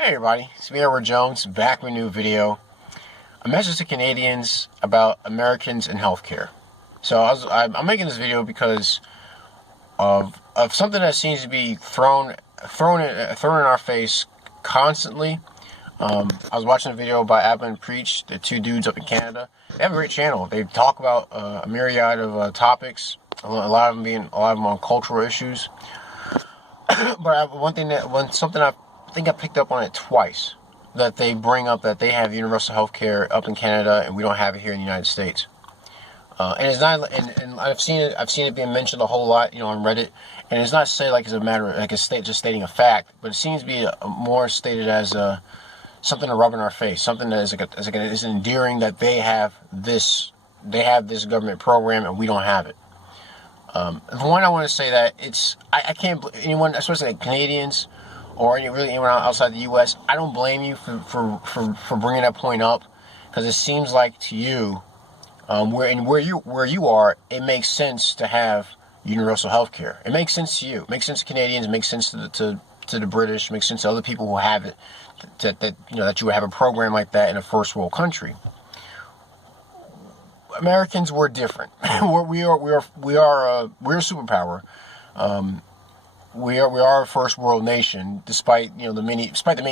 Hey everybody, it's me, Edward Jones, back with a new video. A message to Canadians about Americans and healthcare. So I'm making this video because of something that seems to be thrown in our face constantly. I was watching a video by Abba and Preach, the two dudes up in Canada. They have a great channel. They talk about a myriad of topics. A lot of them on cultural issues. But something I think I picked up on it twice, that they bring up that they have universal health care up in Canada and we don't have it here in the United States. And it's not, and I've seen it being mentioned a whole lot, on Reddit. And it's not said like it's a matter, like it's just stating a fact, but it seems to be more stated as something to rub in our face, something that is endearing that they have this government program and we don't have it. One, I want to say that I can't, anyone, especially like Canadians or anyone outside the U.S., I don't blame you for bringing that point up, because it seems like to you, where you are, it makes sense to have universal health care. It makes sense to you. It makes sense to Canadians. It makes sense to the British. It makes sense to other people who have it. That you would have a program like that in a first world country. Americans were different. We're a superpower. We are a first world nation, despite the many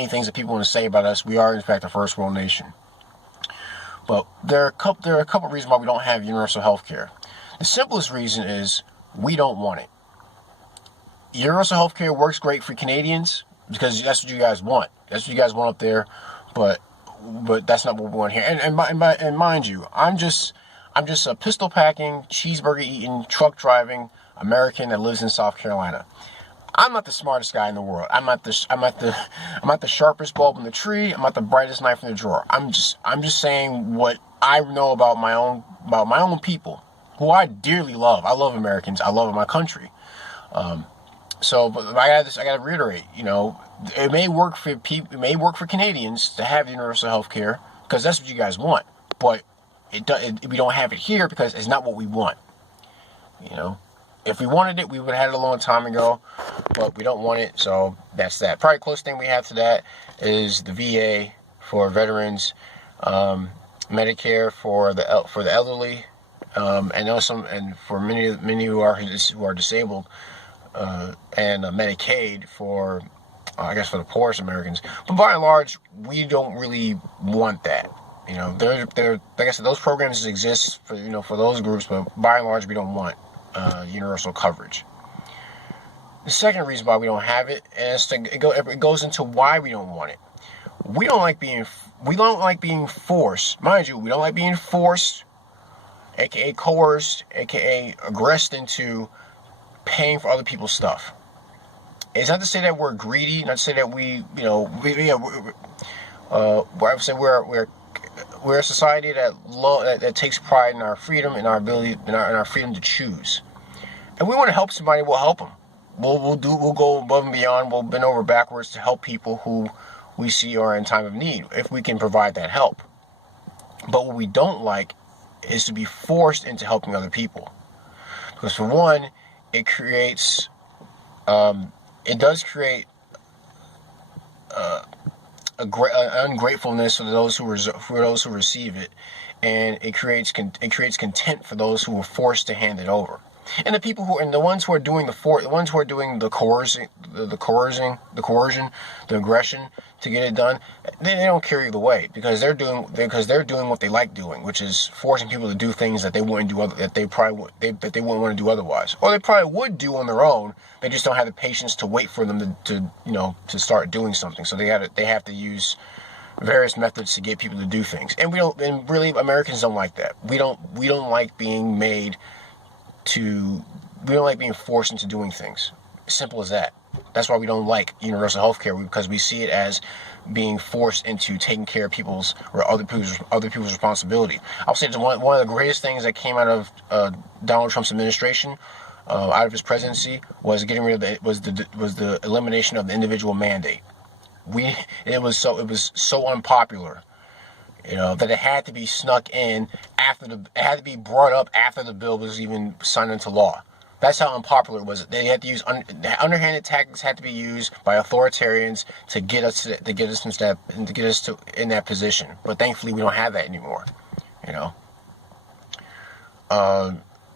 things that people want to say about us. We are in fact a first world nation. But there are a couple reasons why we don't have universal health care. The simplest reason is we don't want it. Universal health care works great for Canadians because that's what you guys want. That's what you guys want up there, but that's not what we want here. And mind you, I'm just a pistol packing, cheeseburger eating, truck driving American that lives in South Carolina. I'm not the smartest guy in the world. I'm not the sharpest bulb in the tree. I'm not the brightest knife in the drawer. I'm just saying what I know about my own people, who I dearly love. I love Americans. I love my country. But I gotta reiterate. It may work for people. It may work for Canadians to have universal health care because that's what you guys want. But we don't have it here because it's not what we want. If we wanted it, we would have had it a long time ago, but we don't want it, so that's that. Probably the closest thing we have to that is the VA for veterans, Medicare for the elderly, and for many who are disabled, and Medicaid for I guess for the poorest Americans. But by and large, we don't really want that. Like I said, those programs exist for those groups, but by and large, we don't want universal coverage. The second reason why we don't have it is it goes into why we don't want it. We don't like being forced. Mind you, we don't like being forced, aka coerced, aka aggressed into paying for other people's stuff. It's not to say that we're greedy, not to say that I would say we're a society that takes pride in our freedom and our ability in our freedom to choose. And we want to help somebody, we'll help them. We'll go above and beyond. We'll bend over backwards to help people who we see are in time of need, if we can provide that help. But what we don't like is to be forced into helping other people, because for one, it does create ungratefulness for those who receive it, and it creates contempt for those who were forced to hand it over. And the ones who are doing the coercion, the aggression to get it done, they don't carry the weight, because they're doing what they like doing, which is forcing people to do things that they wouldn't do that they wouldn't want to do otherwise, or they probably would do on their own. They just don't have the patience to wait for them to start doing something. So they have to use various methods to get people to do things. And really Americans don't like that. We don't like being forced into doing things. Simple as that. That's why we don't like universal health care, because we see it as being forced into taking care of other people's responsibility. I'll say it's one of the greatest things that came out of Donald Trump's administration, out of his presidency, was the elimination of the individual mandate. It was so unpopular, that it had to be snuck in it had to be brought up after the bill was even signed into law. That's how unpopular it was. They had to use underhanded tactics had to be used by authoritarians to get us in that position. But thankfully, we don't have that anymore. You know.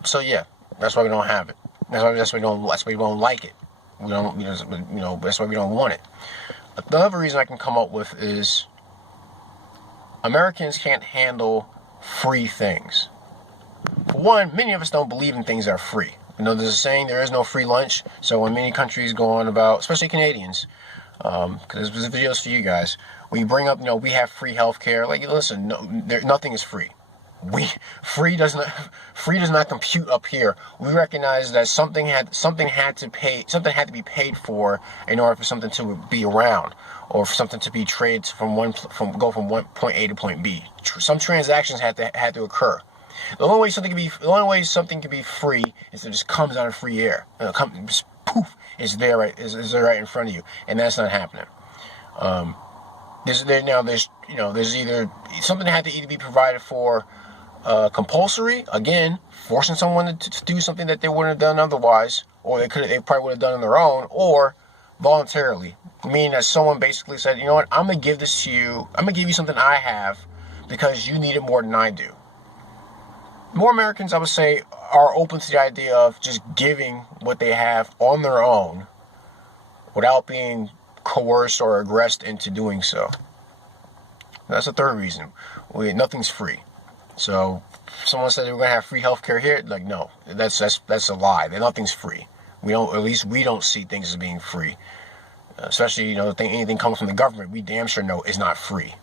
So yeah, that's why we don't have it. That's why we don't like it. We don't. That's why we don't want it. The other reason I can come up with is Americans can't handle free things. For one, many of us don't believe in things that are free. There's a saying, there is no free lunch. So when many countries go on about, especially Canadians, because this video's for you guys, we bring up, we have free healthcare. Like, listen, nothing is free. Free does not compute up here. We recognize that something had to be paid for in order for something to be around, or for something to be traded from one point A to point B. Some transactions had to occur. The only way something can be free is if it just comes out of free air. Just poof, it's there right in front of you, and that's not happening. There's either something that had to either be provided for compulsory, again, forcing someone to do something that they wouldn't have done otherwise, or they probably would have done on their own, or voluntarily, meaning that someone basically said, you know what, I'm gonna give this to you. I'm gonna give you something I have because you need it more than I do. More Americans, I would say, are open to the idea of just giving what they have on their own without being coerced or aggressed into doing so. That's the third reason. Nothing's free. So if someone said we're going to have free healthcare here, like, no, that's a lie. Nothing's free. At least we don't see things as being free. Especially, anything coming from the government, we damn sure know is not free.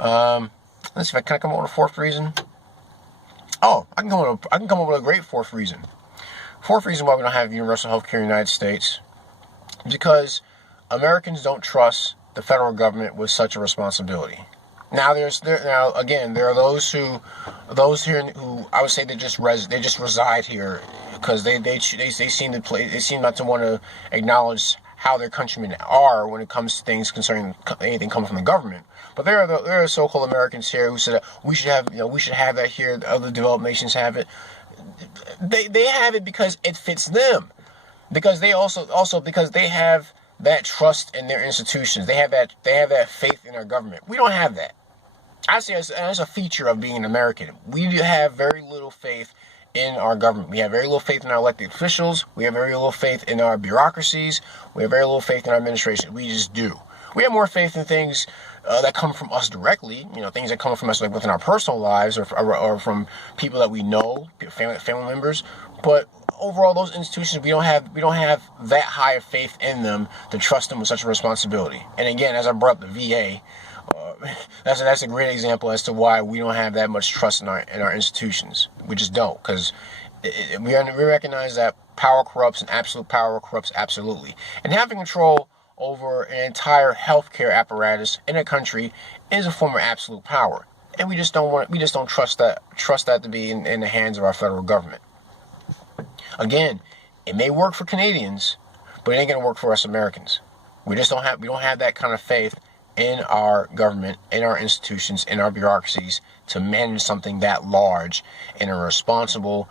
Let's see if I can come up with a fourth reason. Oh, I can come up with a great fourth reason. Fourth reason why we don't have universal health care in the United States is because Americans don't trust the federal government with such a responsibility. Now, there are those here who I would say they just reside here because they seem not to want to acknowledge how their countrymen are when it comes to things concerning anything coming from the government. But there are so-called Americans here who said we should have that here. The other developed nations have it. They have it because it fits them. Because they also because they have that trust in their institutions. They have that faith in our government. We don't have that. I say that's a feature of being an American. We have very little faith in our government. We have very little faith in our elected officials. We have very little faith in our bureaucracies. We have very little faith in our administration. We just do. We have more faith in things that come from us directly. Things that come from us like within our personal lives, or from people that we know, family members. But overall, those institutions, we don't have that high of faith in them to trust them with such a responsibility. And again, as I brought up the VA, that's a great example as to why we don't have that much trust in our institutions. We just don't, because we recognize that power corrupts, and absolute power corrupts absolutely. And having control over an entire healthcare apparatus in a country is a form of absolute power, and we just don't trust that to be in the hands of our federal government. Again, it may work for Canadians, but it ain't gonna work for us Americans. We don't have that kind of faith in our government, in our institutions, in our bureaucracies to manage something that large in a responsible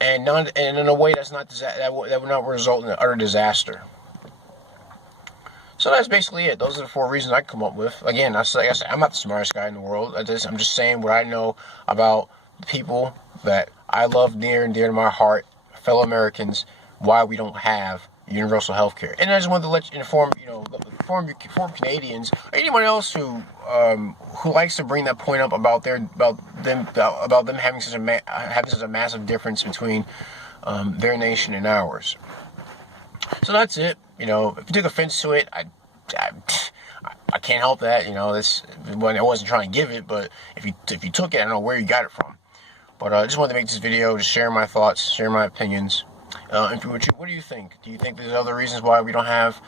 and in a way that would not result in an utter disaster. So that's basically it. Those are the four reasons I come up with. Again, like I said, I'm not the smartest guy in the world. I'm just saying what I know about the people that I love near and dear to my heart, fellow Americans, why we don't have universal health care. And I just wanted to inform Canadians, or anyone else who likes to bring that point up about them having such a massive difference between their nation and ours. So that's it. If you took offense to it, I can't help that. I wasn't trying to give it, but if you took it, I don't know where you got it from. But I just wanted to make this video, just share my thoughts, share my opinions. And what do you think? Do you think there's other reasons why we don't have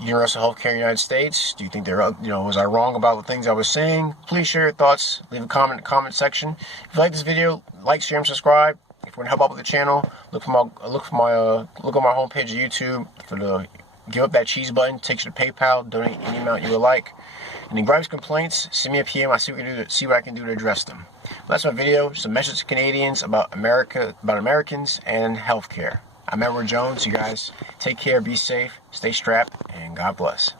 universal health care in the United States? Do you think was I wrong about the things I was saying? Please share your thoughts. Leave a comment in the comment section. If you like this video, like, share, and subscribe. If you want to help out with the channel, look on my homepage of YouTube for the give up that cheese button, takes you to PayPal, donate any amount you would like. Any gripes, complaints, send me a PM. I'll see what I can do to address them. That's my video. Just a message to Canadians about America, about Americans and healthcare. I'm Edward Jones. You guys take care, be safe, stay strapped, and God bless.